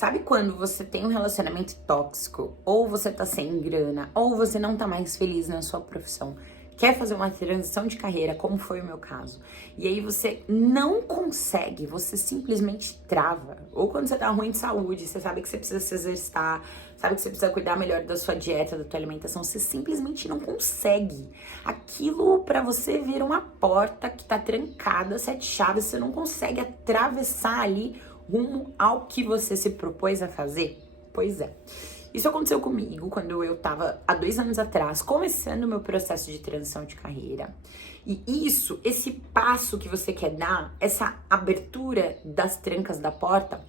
Sabe quando você tem um relacionamento tóxico, ou você tá sem grana, ou você não tá mais feliz na sua profissão, quer fazer uma transição de carreira, como foi o meu caso, e aí você não consegue, você simplesmente trava. Ou quando você tá ruim de saúde, você sabe que você precisa se exercitar, sabe que você precisa cuidar melhor da sua dieta, da tua alimentação, você simplesmente não consegue. Aquilo pra você vira uma porta que tá trancada, 7 chaves, você não consegue atravessar ali rumo ao que você se propôs a fazer? Pois é. Isso aconteceu comigo quando eu tava, há 2 anos atrás, começando o meu processo de transição de carreira. E esse passo que você quer dar, essa abertura das trancas da porta,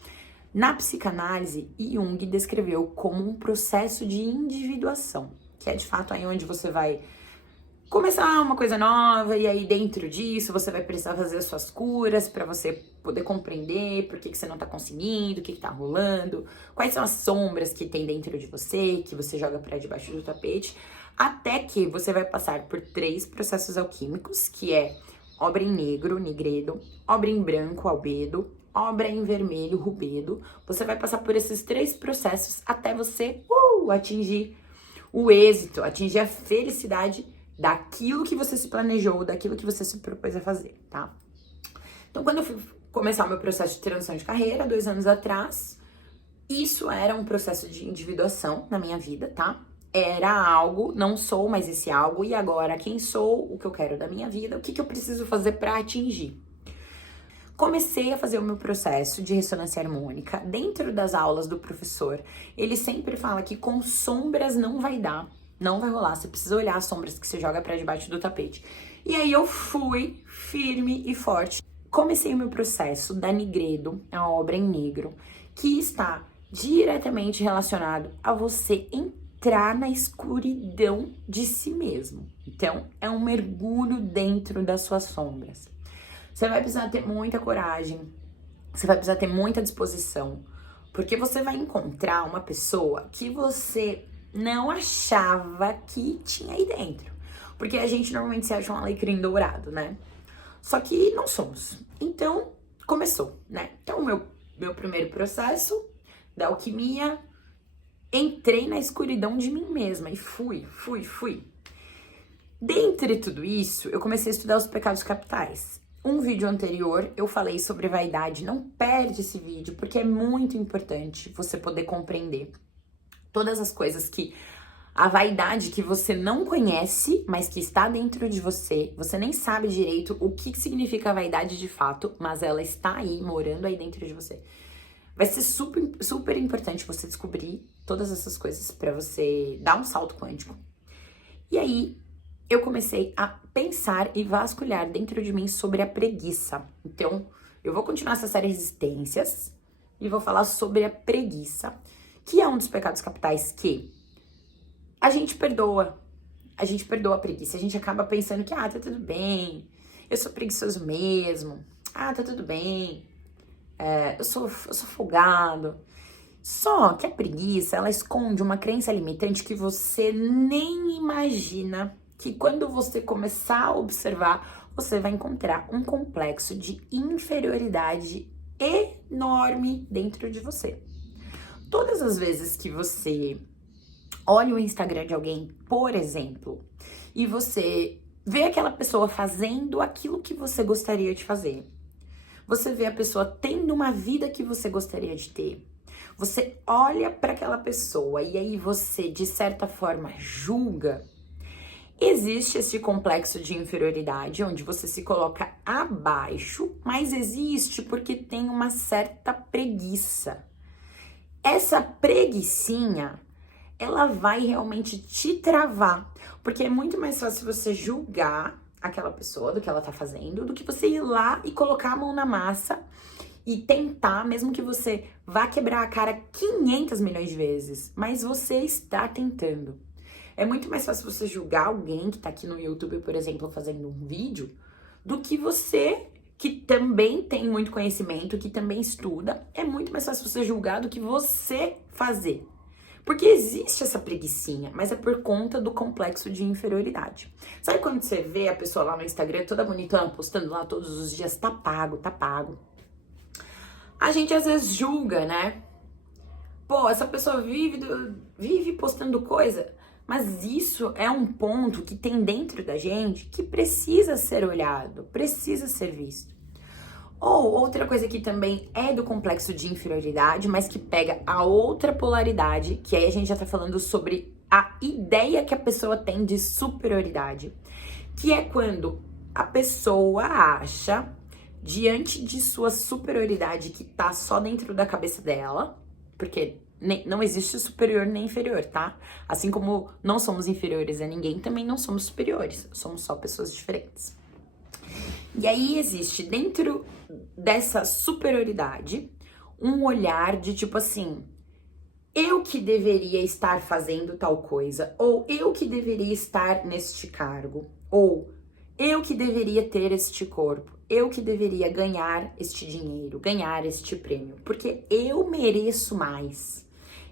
na psicanálise, Jung descreveu como um processo de individuação, que é de fato aí onde você vai começar uma coisa nova, e aí dentro disso você vai precisar fazer as suas curas pra você poder compreender por que você não tá conseguindo, o que tá rolando, quais são as sombras que tem dentro de você, que você joga pra debaixo do tapete, até que você vai passar por 3 processos alquímicos, que é obra em negro, nigredo, obra em branco, albedo, obra em vermelho, rubedo. Você vai passar por esses 3 processos até você atingir o êxito, atingir a felicidade daquilo que você se planejou, daquilo que você se propôs a fazer, tá? Então, quando eu fui começar o meu processo de transição de carreira, 2 anos atrás, isso era um processo de individuação na minha vida, tá? Era algo, não sou mais esse algo, e agora quem sou, o que eu quero da minha vida, o que eu preciso fazer para atingir. Comecei a fazer o meu processo de ressonância harmônica dentro das aulas do professor. Ele sempre fala que com sombras não vai dar, não vai rolar, você precisa olhar as sombras que você joga pra debaixo do tapete. E aí eu fui firme e forte. Comecei o meu processo da Nigredo, a obra em negro, que está diretamente relacionado a você entrar na escuridão de si mesmo. Então, é um mergulho dentro das suas sombras. Você vai precisar ter muita coragem, você vai precisar ter muita disposição, porque você vai encontrar uma pessoa que você não achava que tinha aí dentro. Porque a gente normalmente se acha um alecrim dourado, né? Só que não somos. Então, começou, né? Então, meu primeiro processo da alquimia, entrei na escuridão de mim mesma e fui. Dentre tudo isso, eu comecei a estudar os pecados capitais. Um vídeo anterior eu falei sobre vaidade, não perde esse vídeo, porque é muito importante você poder compreender todas as coisas que a vaidade que você não conhece, mas que está dentro de você, você nem sabe direito o que significa vaidade de fato, mas ela está aí, morando aí dentro de você. Vai ser super importante você descobrir todas essas coisas para você dar um salto quântico. E aí, eu comecei a pensar e vasculhar dentro de mim sobre a preguiça. Então, eu vou continuar essa série Resistências e vou falar sobre a preguiça, que é um dos pecados capitais que a gente perdoa a preguiça, a gente acaba pensando que, tá tudo bem, eu sou preguiçoso mesmo, tá tudo bem, eu sou folgado. Só que a preguiça, ela esconde uma crença limitante que você nem imagina, que quando você começar a observar, você vai encontrar um complexo de inferioridade enorme dentro de você. Todas as vezes que você olha o Instagram de alguém, por exemplo, e você vê aquela pessoa fazendo aquilo que você gostaria de fazer, você vê a pessoa tendo uma vida que você gostaria de ter, você olha para aquela pessoa e aí você, de certa forma, julga. Existe esse complexo de inferioridade, onde você se coloca abaixo, mas existe porque tem uma certa preguiça. Essa preguicinha, ela vai realmente te travar, porque é muito mais fácil você julgar aquela pessoa do que ela tá fazendo, do que você ir lá e colocar a mão na massa e tentar, mesmo que você vá quebrar a cara 500 milhões de vezes, mas você está tentando. É muito mais fácil você julgar alguém que tá aqui no YouTube, por exemplo, fazendo um vídeo, do que você, que também tem muito conhecimento, que também estuda, é muito mais fácil você julgar do que você fazer. Porque existe essa preguicinha, mas é por conta do complexo de inferioridade. Sabe quando você vê a pessoa lá no Instagram toda bonitona, postando lá todos os dias, tá pago. A gente às vezes julga, né? Pô, essa pessoa vive postando coisa. Mas isso é um ponto que tem dentro da gente que precisa ser olhado, precisa ser visto. Ou outra coisa que também é do complexo de inferioridade, mas que pega a outra polaridade, que aí a gente já tá falando sobre a ideia que a pessoa tem de superioridade, que é quando a pessoa acha, diante de sua superioridade que tá só dentro da cabeça dela, porque não existe superior nem inferior, tá? Assim como não somos inferiores a ninguém, também não somos superiores, somos só pessoas diferentes. E aí existe dentro dessa superioridade um olhar de tipo assim, eu que deveria estar fazendo tal coisa, ou eu que deveria estar neste cargo, ou eu que deveria ter este corpo, eu que deveria ganhar este dinheiro, ganhar este prêmio, porque eu mereço mais.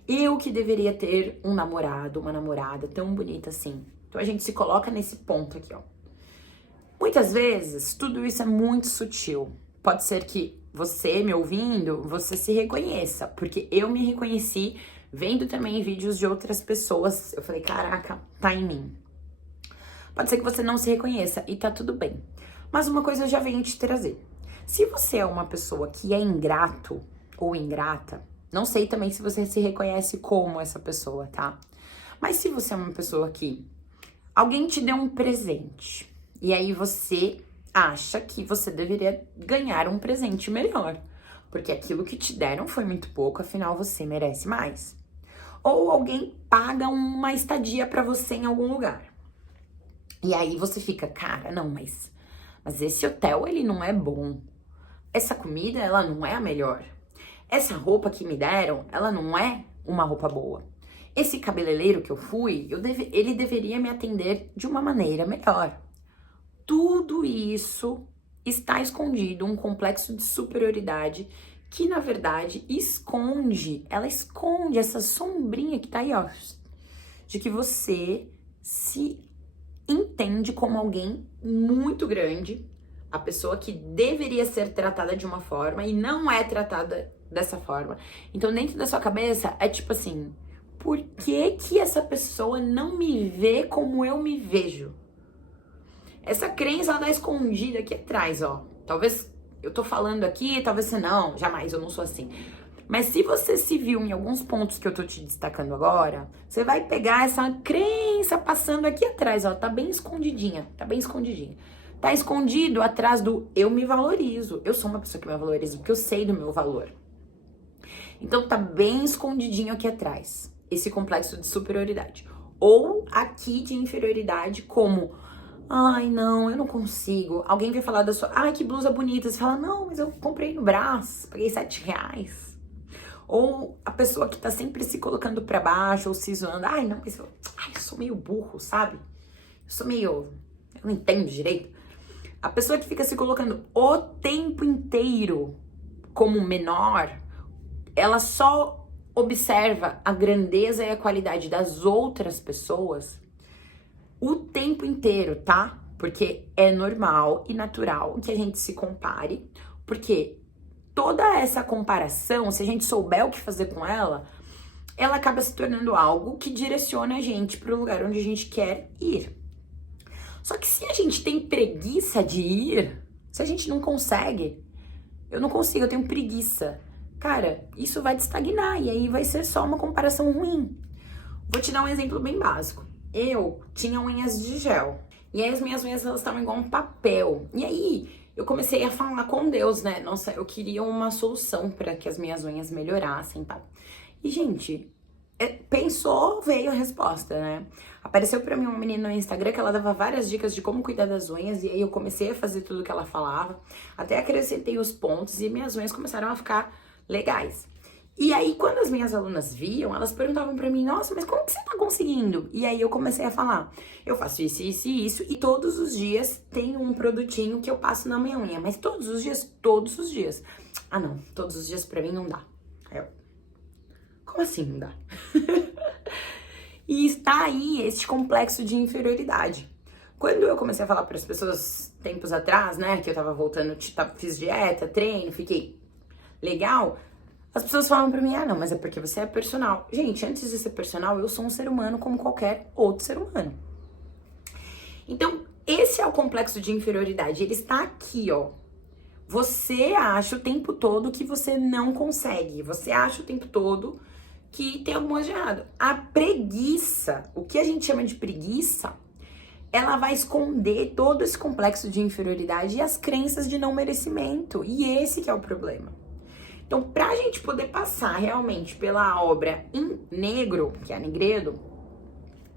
Eu que deveria ter um namorado, uma namorada tão bonita assim. Então a gente se coloca nesse ponto aqui, ó. Muitas vezes, tudo isso é muito sutil. Pode ser que você, me ouvindo, você se reconheça, porque eu me reconheci vendo também vídeos de outras pessoas. Eu falei, caraca, tá em mim. Pode ser que você não se reconheça e tá tudo bem. Mas uma coisa eu já venho te trazer. Se você é uma pessoa que é ingrato ou ingrata, não sei também se você se reconhece como essa pessoa, tá? Mas se você é uma pessoa que alguém te deu um presente e aí você acha que você deveria ganhar um presente melhor, porque aquilo que te deram foi muito pouco, afinal você merece mais. Ou alguém paga uma estadia pra você em algum lugar. E aí você fica, cara, não, mas esse hotel, ele não é bom. Essa comida, ela não é a melhor. Essa roupa que me deram, ela não é uma roupa boa. Esse cabeleireiro que eu fui, ele deveria me atender de uma maneira melhor. Tudo isso está escondido, um complexo de superioridade que, na verdade, ela esconde essa sombrinha que tá aí, ó, de que você se entende como alguém muito grande, a pessoa que deveria ser tratada de uma forma e não é tratada dessa forma. Então, dentro da sua cabeça, é tipo assim, por que que essa pessoa não me vê como eu me vejo? Essa crença, ela tá escondida aqui atrás, ó. Talvez eu tô falando aqui, talvez você não, jamais, eu não sou assim. Mas se você se viu em alguns pontos que eu tô te destacando agora, você vai pegar essa crença passando aqui atrás, ó, tá bem escondidinha, tá bem escondidinha. Tá escondido atrás do eu me valorizo. Eu sou uma pessoa que me valoriza, porque eu sei do meu valor. Então tá bem escondidinho aqui atrás, esse complexo de superioridade. Ou aqui de inferioridade, como, ai não, eu não consigo. Alguém vai falar da sua, ai que blusa bonita. Você fala, não, mas eu comprei no Brás, paguei R$7. Ou a pessoa que tá sempre se colocando pra baixo ou se zoando. Ai, não, mas eu sou meio burro, sabe? Eu não entendo direito. A pessoa que fica se colocando o tempo inteiro como menor, ela só observa a grandeza e a qualidade das outras pessoas o tempo inteiro, tá? Porque é normal e natural que a gente se compare, porque toda essa comparação, se a gente souber o que fazer com ela, ela acaba se tornando algo que direciona a gente para o lugar onde a gente quer ir. Só que se a gente tem preguiça de ir, se a gente não consegue, eu não consigo, eu tenho preguiça, cara, isso vai te estagnar e aí vai ser só uma comparação ruim. Vou te dar um exemplo bem básico. Eu tinha unhas de gel e aí as minhas unhas, elas estavam igual um papel. E aí eu comecei a falar com Deus, né? Nossa, eu queria uma solução para que as minhas unhas melhorassem e tal. E, gente, pensou, veio a resposta, né? Apareceu pra mim uma menina no Instagram que ela dava várias dicas de como cuidar das unhas. E aí eu comecei a fazer tudo que ela falava. Até acrescentei os pontos e minhas unhas começaram a ficar legais. E aí, quando as minhas alunas viam, elas perguntavam pra mim, nossa, mas como que você tá conseguindo? E aí eu comecei a falar, eu faço isso, isso e isso, e todos os dias tem um produtinho que eu passo na minha unha, mas todos os dias, todos os dias. Ah não, todos os dias pra mim não dá. Aí eu, como assim não dá? E está aí este complexo de inferioridade. Quando eu comecei a falar para as pessoas tempos atrás, né, que eu tava voltando, fiz dieta, treino, fiquei legal, As pessoas falam pra mim, ah, não, mas é porque você é personal. Gente, antes de ser personal, eu sou um ser humano como qualquer outro ser humano. Então, esse é o complexo de inferioridade. Ele está aqui, ó. Você acha o tempo todo que você não consegue. Você acha o tempo todo que tem alguma coisa de errado. A preguiça, o que a gente chama de preguiça, ela vai esconder todo esse complexo de inferioridade e as crenças de não merecimento. E esse que é o problema. Então, pra gente poder passar realmente pela obra em negro, que é a Negredo,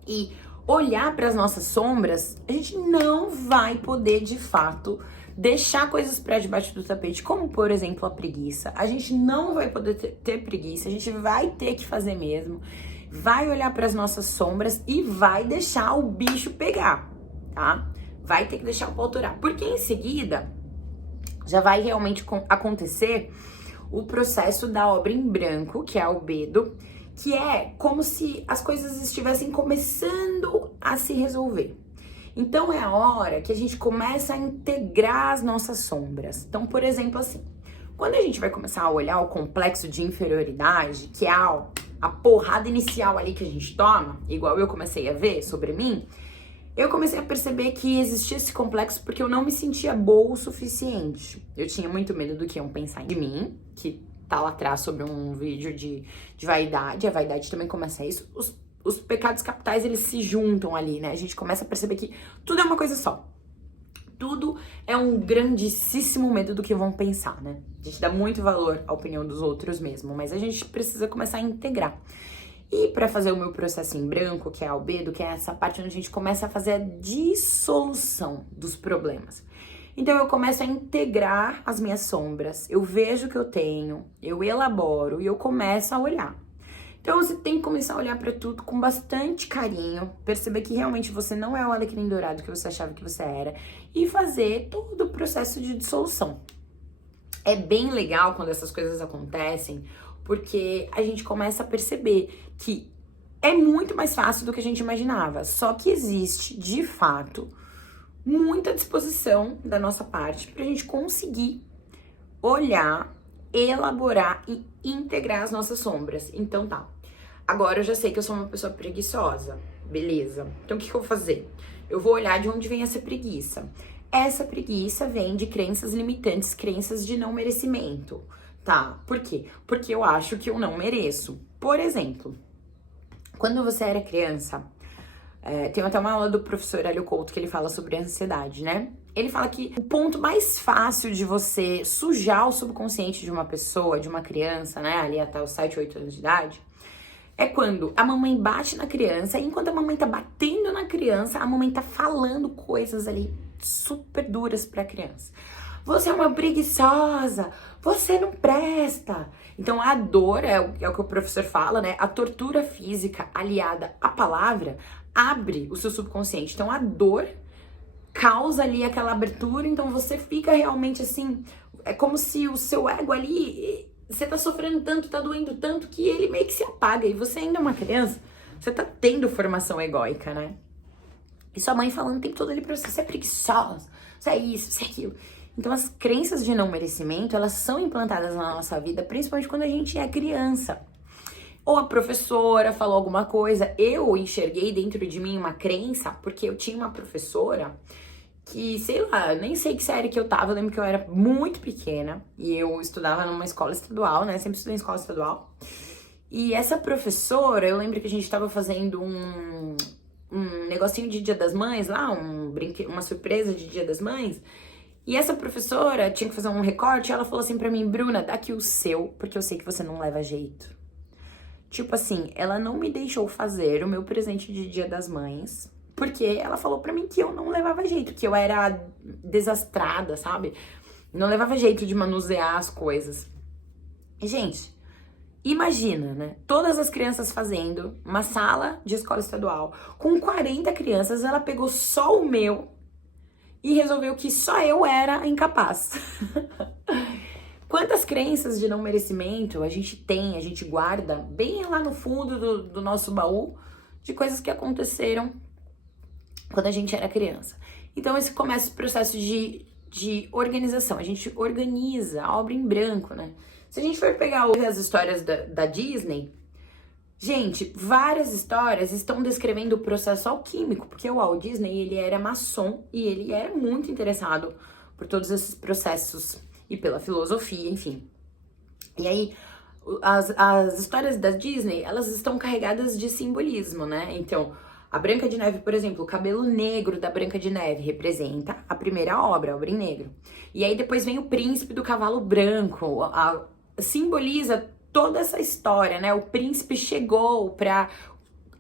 e olhar para as nossas sombras, a gente não vai poder, de fato, deixar coisas para debaixo do tapete, como, por exemplo, a preguiça. A gente não vai poder ter preguiça, a gente vai ter que fazer mesmo, vai olhar para as nossas sombras e vai deixar o bicho pegar, tá? Vai ter que deixar o pau torar, porque em seguida já vai realmente acontecer o processo da obra em branco, que é a albedo, que é como se as coisas estivessem começando a se resolver. Então é a hora que a gente começa a integrar as nossas sombras. Então, por exemplo, assim, quando a gente vai começar a olhar o complexo de inferioridade, que é a porrada inicial ali que a gente toma, igual eu comecei a ver sobre mim, eu comecei a perceber que existia esse complexo porque eu não me sentia boa o suficiente. Eu tinha muito medo do que iam pensar de mim, que tá lá atrás sobre um vídeo de vaidade. A vaidade também começa isso. Os pecados capitais, eles se juntam ali, né? A gente começa a perceber que tudo é uma coisa só. Tudo é um grandíssimo medo do que vão pensar, né? A gente dá muito valor à opinião dos outros mesmo, mas a gente precisa começar a integrar. E para fazer o meu processo em branco, que é a albedo, que é essa parte onde a gente começa a fazer a dissolução dos problemas. Então eu começo a integrar as minhas sombras, eu vejo o que eu tenho, eu elaboro e eu começo a olhar. Então você tem que começar a olhar para tudo com bastante carinho, perceber que realmente você não é o alecrim dourado que você achava que você era e fazer todo o processo de dissolução. É bem legal quando essas coisas acontecem, porque a gente começa a perceber que é muito mais fácil do que a gente imaginava. Só que existe, de fato, muita disposição da nossa parte pra gente conseguir olhar, elaborar e integrar as nossas sombras. Então tá, agora eu já sei que eu sou uma pessoa preguiçosa, beleza. Então o que eu vou fazer? Eu vou olhar de onde vem essa preguiça. Essa preguiça vem de crenças limitantes, crenças de não merecimento. Tá, por quê? Porque eu acho que eu não mereço. Por exemplo, quando você era criança, tem até uma aula do professor Hélio Couto que ele fala sobre ansiedade, né? Ele fala que o ponto mais fácil de você sujar o subconsciente de uma pessoa, de uma criança, né? Ali até os 7, 8 anos de idade, é quando a mamãe bate na criança e enquanto a mamãe tá batendo na criança, a mamãe tá falando coisas ali super duras pra criança. Você é uma preguiçosa, você não presta. Então a dor, é o que o professor fala, né? A tortura física aliada à palavra abre o seu subconsciente. Então a dor causa ali aquela abertura, então você fica realmente assim, é como se o seu ego ali, você tá sofrendo tanto, tá doendo tanto, que ele meio que se apaga. E você ainda é uma criança, você tá tendo formação egóica, né? E sua mãe falando o tempo todo ali pra você é preguiçosa, você é isso, você é aquilo. Então, as crenças de não merecimento, elas são implantadas na nossa vida, principalmente quando a gente é criança. Ou a professora falou alguma coisa, eu enxerguei dentro de mim uma crença, porque eu tinha uma professora que, sei lá, nem sei que série que eu tava, eu lembro que eu era muito pequena, e eu estudava numa escola estadual, né, sempre estudei em escola estadual. E essa professora, eu lembro que a gente tava fazendo um negocinho de Dia das Mães lá, uma surpresa de Dia das Mães. E essa professora tinha que fazer um recorte e ela falou assim pra mim, Bruna, dá aqui o seu, porque eu sei que você não leva jeito. Tipo assim, ela não me deixou fazer o meu presente de Dia das Mães, porque ela falou pra mim que eu não levava jeito, que eu era desastrada, sabe? Não levava jeito de manusear as coisas. E, gente, imagina, né? Todas as crianças fazendo uma sala de escola estadual. Com 40 crianças, ela pegou só o meu e resolveu que só eu era incapaz. Quantas crenças de não merecimento a gente tem, a gente guarda bem lá no fundo do nosso baú de coisas que aconteceram quando a gente era criança. Então esse começa o processo de organização. A gente organiza a obra em branco, né? Se a gente for pegar as histórias da Disney, gente, várias histórias estão descrevendo o processo alquímico, porque o Walt Disney, ele era maçom e ele era muito interessado por todos esses processos e pela filosofia, enfim. E aí, as histórias da Disney, elas estão carregadas de simbolismo, né? Então, a Branca de Neve, por exemplo, o cabelo negro da Branca de Neve representa a primeira obra, a obra em negro. E aí depois vem o príncipe do cavalo branco, simboliza toda essa história, né? O príncipe chegou para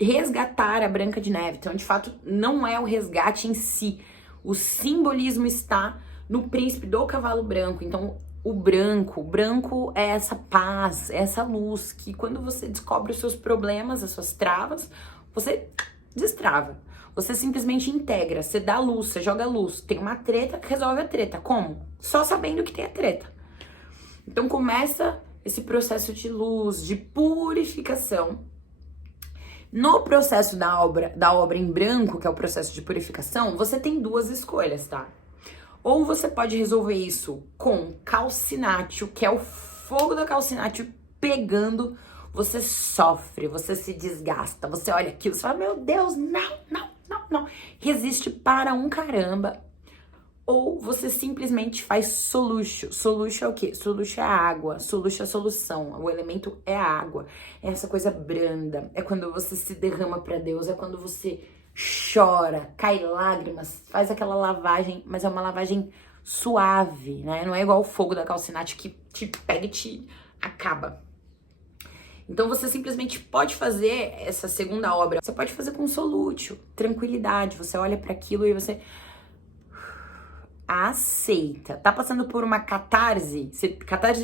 resgatar a Branca de Neve. Então, de fato, não é o resgate em si. O simbolismo está no príncipe do cavalo branco. Então, o branco é essa paz, é essa luz que quando você descobre os seus problemas, as suas travas, você destrava. Você simplesmente integra, você dá luz, você joga luz. Tem uma treta, resolve a treta. Como? Só sabendo que tem a treta. Então começa esse processo de luz, de purificação. No processo da obra em branco, que é o processo de purificação, você tem duas escolhas, tá? Ou você pode resolver isso com calcinátil, que é o fogo da calcinátil pegando, você sofre, você se desgasta, você olha aquilo, você fala, meu Deus, não. Resiste para um caramba. Ou você simplesmente faz soluço. Soluço é o quê? Soluço é a água, soluço é a solução, o elemento é a água. É essa coisa branda, é quando você se derrama para Deus, é quando você chora, cai lágrimas, faz aquela lavagem, mas é uma lavagem suave, né? Não é igual o fogo da calcinate que te pega e te acaba. Então você simplesmente pode fazer essa segunda obra, você pode fazer com solútil, tranquilidade, você olha para aquilo e você aceita. Tá passando por uma catarse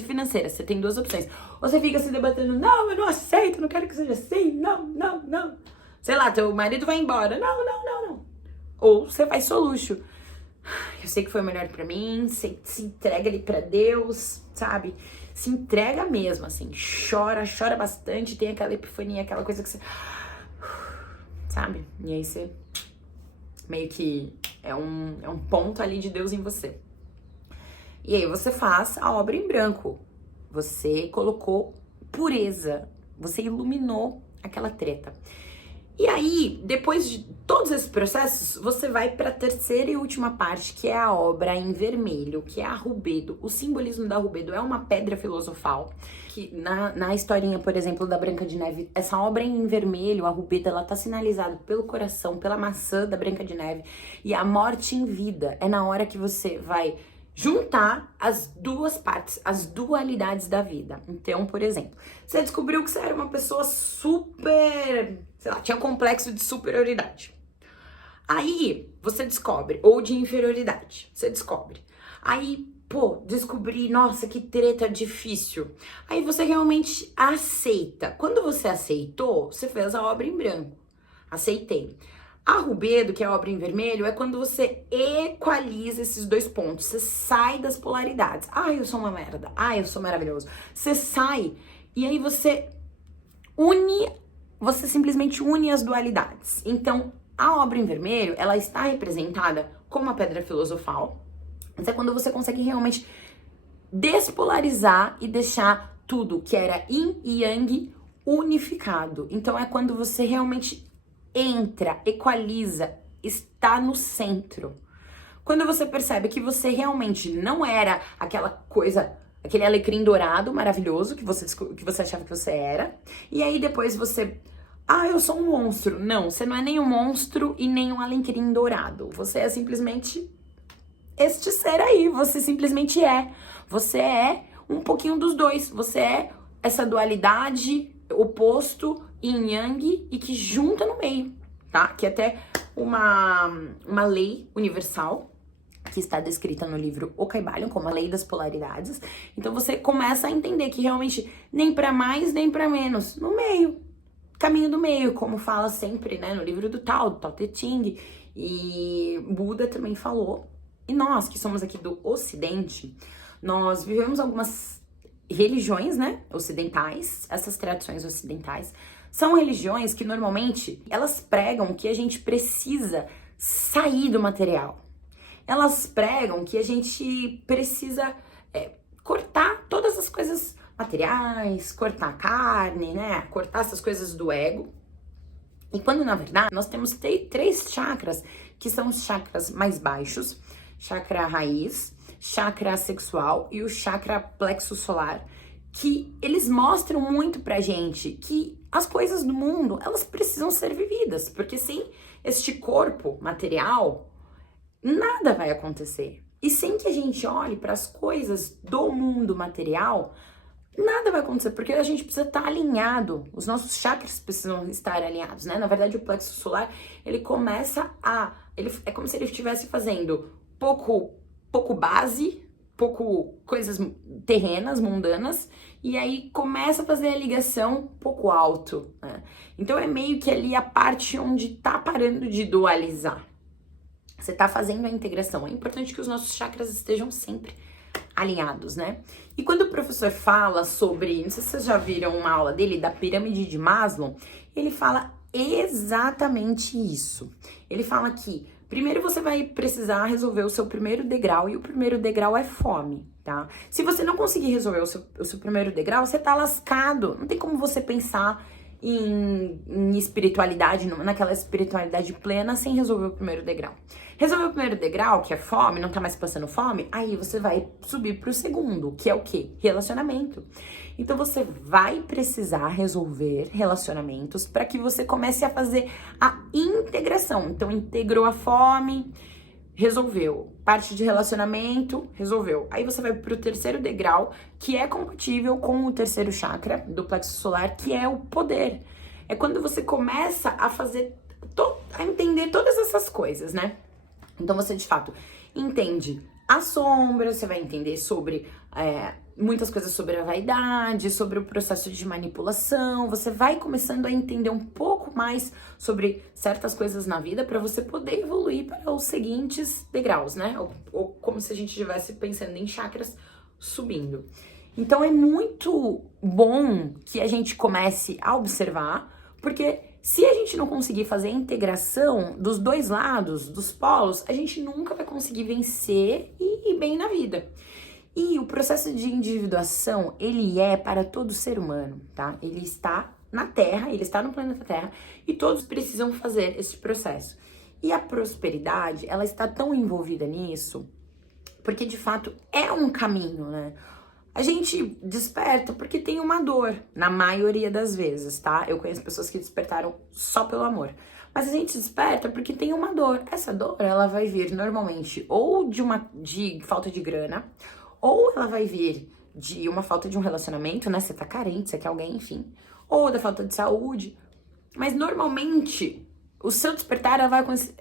financeira, você tem duas opções. Ou você fica se debatendo, não, eu não aceito, não quero que seja assim, não. Sei lá, teu marido vai embora, não. Ou você faz soluço. Eu sei que foi o melhor pra mim, se entrega ali pra Deus, sabe? Se entrega mesmo, assim, chora bastante, tem aquela epifania, aquela coisa que você... Sabe? E aí você... meio que é um ponto ali de Deus em você. E aí você faz a obra em branco. Você colocou pureza, você iluminou aquela treta. E aí, depois de todos esses processos, você vai para a terceira e última parte, que é a obra em vermelho, que é a rubedo. O simbolismo da rubedo é uma pedra filosofal, que na historinha, por exemplo, da Branca de Neve, essa obra em vermelho, a rubedo, ela tá sinalizada pelo coração, pela maçã da Branca de Neve, e a morte em vida é na hora que você vai juntar as duas partes, as dualidades da vida. Então, por exemplo, você descobriu que você era uma pessoa super, sei lá, tinha complexo de superioridade. Aí, você descobre, ou de inferioridade, você descobre. Aí, descobri, nossa, que treta difícil. Aí você realmente aceita. Quando você aceitou, você fez a obra em branco. Aceitei. A rubedo, que é a obra em vermelho, é quando você equaliza esses dois pontos. Você sai das polaridades. Eu sou uma merda. Eu sou maravilhoso. Você sai e aí você simplesmente une as dualidades. Então, a obra em vermelho, ela está representada como a pedra filosofal. Mas é quando você consegue realmente despolarizar e deixar tudo que era yin e yang unificado. Então, é quando você realmente entra, equaliza, está no centro. Quando você percebe que você realmente não era aquela coisa, aquele alecrim dourado maravilhoso que você achava que você era, e aí depois você, eu sou um monstro. Não, você não é nem um monstro e nem um alecrim dourado. Você é simplesmente este ser aí, você simplesmente é. Você é um pouquinho dos dois, você é essa dualidade, oposto, yin yang, e que junta no meio, tá? Que é até uma lei universal que está descrita no livro O Kybalion como a lei das polaridades. Então você começa a entender que realmente nem para mais nem para menos, no meio, caminho do meio, como fala sempre, né, no livro do Tao Te Ching, e Buda também falou. E nós que somos aqui do Ocidente, nós vivemos algumas religiões, né, ocidentais, essas tradições ocidentais, são religiões que normalmente elas pregam que a gente precisa sair do material. Elas pregam que a gente precisa cortar todas as coisas materiais, cortar carne, né? Cortar essas coisas do ego. E quando, na verdade, nós temos três chakras, que são os chakras mais baixos, chakra raiz, chakra sexual e o chakra plexo solar, que eles mostram muito pra gente que as coisas do mundo, elas precisam ser vividas, porque sem este corpo material, nada vai acontecer. E sem que a gente olhe para as coisas do mundo material, nada vai acontecer, porque a gente precisa estar alinhado, os nossos chakras precisam estar alinhados, né? Na verdade, o plexo solar, ele começa é como se ele estivesse fazendo pouco base, pouco coisas terrenas, mundanas, e aí começa a fazer a ligação pouco alto, né? Então é meio que ali a parte onde tá parando de dualizar. Você tá fazendo a integração. É importante que os nossos chakras estejam sempre alinhados, né? E quando o professor fala sobre, não sei se vocês já viram uma aula dele, da pirâmide de Maslow, ele fala exatamente isso. Ele fala que primeiro você vai precisar resolver o seu primeiro degrau, e o primeiro degrau é fome, tá? Se você não conseguir resolver o seu primeiro degrau, você tá lascado. Não tem como você pensar em espiritualidade, naquela espiritualidade plena, sem resolver o primeiro degrau. Resolver o primeiro degrau, que é fome, não tá mais passando fome, aí você vai subir pro segundo, que é o quê? Relacionamento. Então você vai precisar resolver relacionamentos para que você comece a fazer a integração. Então integrou a fome, resolveu. Parte de relacionamento, resolveu. Aí você vai pro terceiro degrau, que é compatível com o terceiro chakra do plexo solar, que é o poder. É quando você começa a fazer, a entender todas essas coisas, né? Então você, de fato, entende a sombra, você vai entender sobre muitas coisas sobre a vaidade, sobre o processo de manipulação, você vai começando a entender um pouco mais sobre certas coisas na vida para você poder evoluir para os seguintes degraus, né? Ou como se a gente estivesse pensando em chakras subindo. Então é muito bom que a gente comece a observar, porque se a gente não conseguir fazer a integração dos dois lados, dos polos, a gente nunca vai conseguir vencer e ir bem na vida. E o processo de individuação, ele é para todo ser humano, tá? Ele está na Terra, ele está no planeta Terra, e todos precisam fazer esse processo. E a prosperidade, ela está tão envolvida nisso, porque de fato é um caminho, né? A gente desperta porque tem uma dor, na maioria das vezes, tá? Eu conheço pessoas que despertaram só pelo amor. Mas a gente desperta porque tem uma dor. Essa dor, ela vai vir normalmente ou de falta de grana, ou ela vai vir de uma falta de um relacionamento, né? Você tá carente, você quer alguém, enfim. Ou da falta de saúde. Mas normalmente, o seu despertar,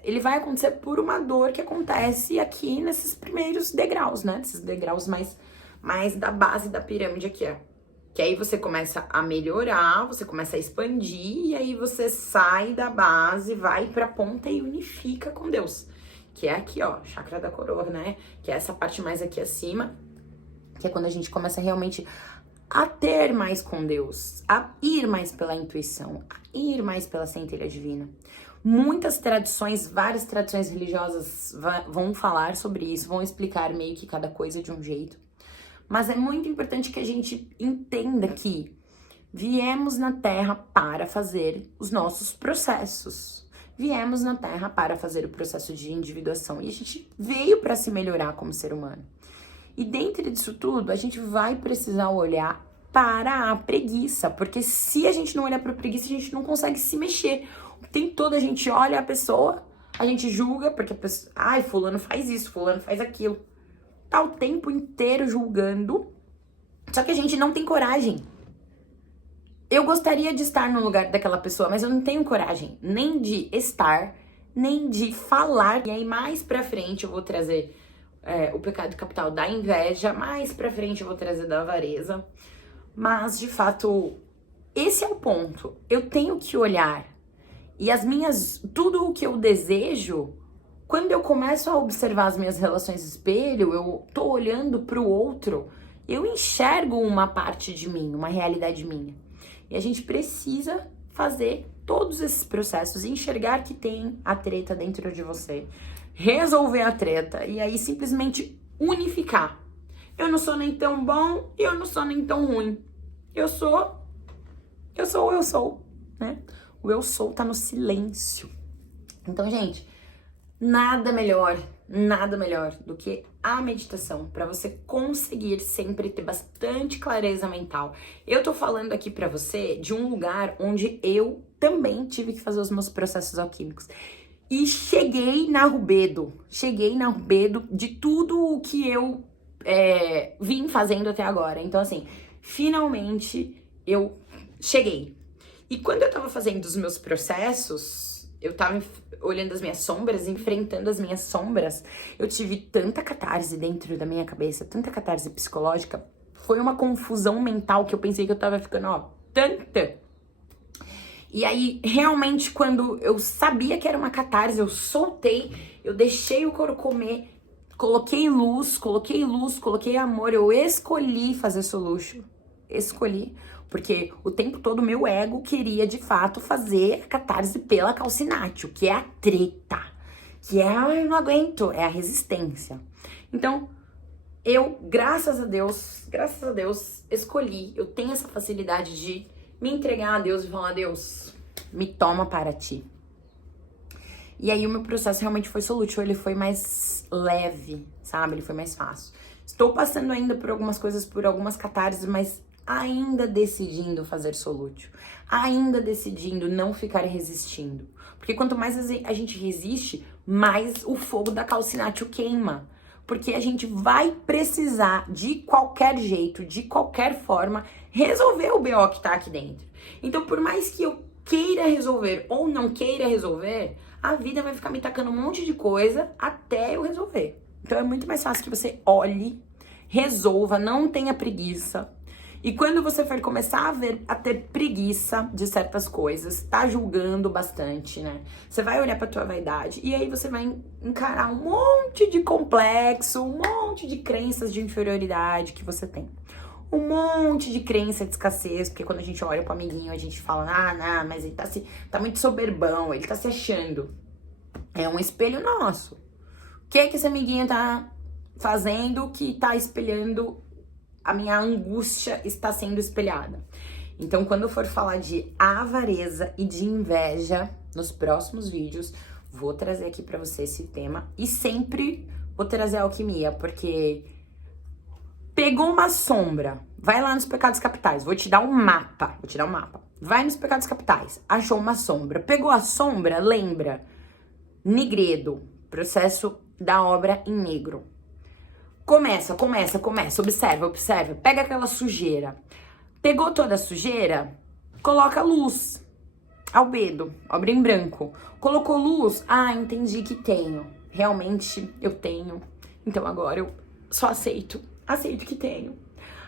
ele vai acontecer por uma dor que acontece aqui nesses primeiros degraus, né? Esses degraus mais da base da pirâmide aqui, ó. Que aí você começa a melhorar, você começa a expandir, e aí você sai da base, vai pra ponta e unifica com Deus. Que é aqui, ó, chakra da coroa, né? Que é essa parte mais aqui acima, que é quando a gente começa realmente a ter mais com Deus, a ir mais pela intuição, a ir mais pela centelha divina. Muitas tradições, várias tradições religiosas vão falar sobre isso, vão explicar meio que cada coisa de um jeito. Mas é muito importante que a gente entenda que viemos na Terra para fazer os nossos processos. Viemos na Terra para fazer o processo de individuação. E a gente veio para se melhorar como ser humano. E dentro disso tudo, a gente vai precisar olhar para a preguiça. Porque se a gente não olhar para a preguiça, a gente não consegue se mexer. O tempo todo a gente olha a pessoa, a gente julga, porque a pessoa, ai, fulano faz isso, fulano faz aquilo. Tá o tempo inteiro julgando, só que a gente não tem coragem. Eu gostaria de estar no lugar daquela pessoa, mas eu não tenho coragem nem de estar, nem de falar. E aí mais pra frente eu vou trazer o pecado capital da inveja, mais pra frente eu vou trazer da avareza. Mas, de fato, esse é o ponto. Eu tenho que olhar. E tudo o que eu desejo, quando eu começo a observar as minhas relações espelho, eu tô olhando pro outro, eu enxergo uma parte de mim, uma realidade minha. E a gente precisa fazer todos esses processos, enxergar que tem a treta dentro de você, resolver a treta e aí simplesmente unificar. Eu não sou nem tão bom e eu não sou nem tão ruim. eu sou, eu sou, né? O eu sou tá no silêncio. Então, gente, nada melhor do que a meditação para você conseguir sempre ter bastante clareza mental. Eu tô falando aqui para você de um lugar onde eu também tive que fazer os meus processos alquímicos. E cheguei na Rubedo de tudo o que eu vim fazendo até agora. Então, assim, finalmente eu cheguei. E quando eu tava fazendo os meus processos, eu tava olhando as minhas sombras, enfrentando as minhas sombras, eu tive tanta catarse dentro da minha cabeça, tanta catarse psicológica, foi uma confusão mental que eu pensei que eu tava ficando, ó, tanta. E aí, realmente, quando eu sabia que era uma catarse, eu soltei, eu deixei o couro comer, coloquei luz, coloquei amor, eu escolhi fazer soluço, escolhi. Porque o tempo todo o meu ego queria, de fato, fazer a catarse pela calcinatio, que é a treta, que é, ai, não aguento, é a resistência. Então, eu, graças a Deus, escolhi, eu tenho essa facilidade de me entregar a Deus e falar, Deus, me toma para ti. E aí o meu processo realmente foi solútil, ele foi mais leve, sabe? Ele foi mais fácil. Estou passando ainda por algumas coisas, por algumas catarses, mas ainda decidindo fazer solútil, ainda decidindo não ficar resistindo. Porque quanto mais a gente resiste, mais o fogo da calcinatio queima. Porque a gente vai precisar, de qualquer jeito, de qualquer forma, resolver o BO que tá aqui dentro. Então, por mais que eu queira resolver ou não queira resolver, a vida vai ficar me tacando um monte de coisa até eu resolver. Então, é muito mais fácil que você olhe, resolva, não tenha preguiça. E quando você for começar a ter preguiça de certas coisas, tá julgando bastante, né? Você vai olhar pra tua vaidade e aí você vai encarar um monte de complexo, um monte de crenças de inferioridade que você tem. Um monte de crença de escassez, porque quando a gente olha pro amiguinho, a gente fala, não, mas ele tá muito soberbão, ele tá se achando. É um espelho nosso. O que esse amiguinho tá fazendo que tá espelhando? A minha angústia está sendo espelhada. Então, quando eu for falar de avareza e de inveja nos próximos vídeos, vou trazer aqui pra você esse tema. E sempre vou trazer a alquimia, porque pegou uma sombra, vai lá nos pecados capitais, vou te dar um mapa. Vai nos pecados capitais, achou uma sombra. Pegou a sombra, lembra? Nigredo, processo da obra em negro. Começa, observa, pega aquela sujeira. Pegou toda a sujeira, coloca luz. Albedo, obra em branco. Colocou luz, entendi que tenho. Realmente eu tenho. Então agora eu só aceito que tenho.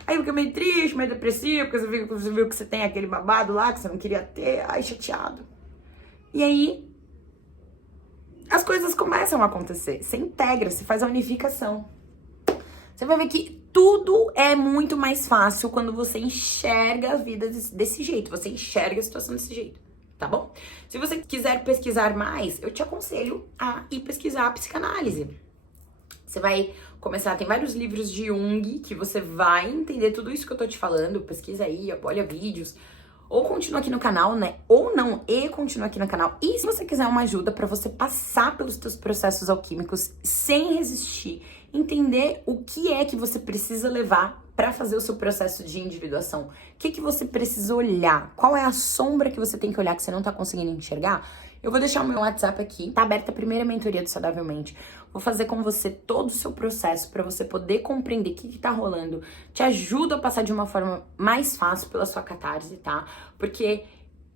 Aí fica meio triste, meio depressivo, porque você viu que você tem aquele babado lá que você não queria ter, chateado. E aí, as coisas começam a acontecer. Você integra, você faz a unificação. Você vai ver que tudo é muito mais fácil quando você enxerga a vida desse jeito, você enxerga a situação desse jeito, tá bom? Se você quiser pesquisar mais, eu te aconselho a ir pesquisar a psicanálise. Você vai começar, tem vários livros de Jung que você vai entender tudo isso que eu tô te falando, pesquisa aí, olha vídeos, ou continua aqui no canal, né? Ou não, continua aqui no canal. E se você quiser uma ajuda pra você passar pelos seus processos alquímicos sem resistir, entender o que é que você precisa levar para fazer o seu processo de individuação. O que você precisa olhar? Qual é a sombra que você tem que olhar que você não tá conseguindo enxergar? Eu vou deixar o meu WhatsApp aqui, tá aberta a primeira mentoria do Saudavelmente. Vou fazer com você todo o seu processo para você poder compreender o que tá rolando. Te ajuda a passar de uma forma mais fácil pela sua catarse, tá? Porque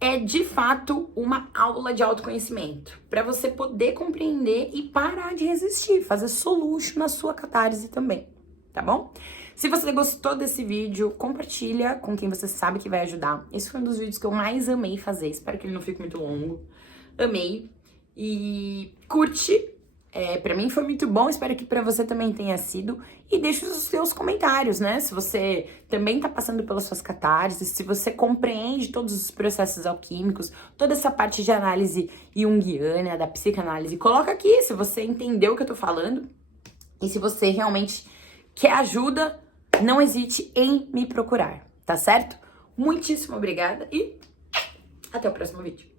é de fato uma aula de autoconhecimento para você poder compreender e parar de resistir, fazer soluço na sua catarse também, tá bom? Se você gostou desse vídeo, compartilha com quem você sabe que vai ajudar. Esse foi um dos vídeos que eu mais amei fazer, espero que ele não fique muito longo. Amei. E curte. Pra mim foi muito bom, espero que pra você também tenha sido. E deixa os seus comentários, né? Se você também tá passando pelas suas catarses, se você compreende todos os processos alquímicos, toda essa parte de análise junguiana, da psicanálise, coloca aqui se você entendeu o que eu tô falando. E se você realmente quer ajuda, não hesite em me procurar, tá certo? Muitíssimo obrigada e até o próximo vídeo.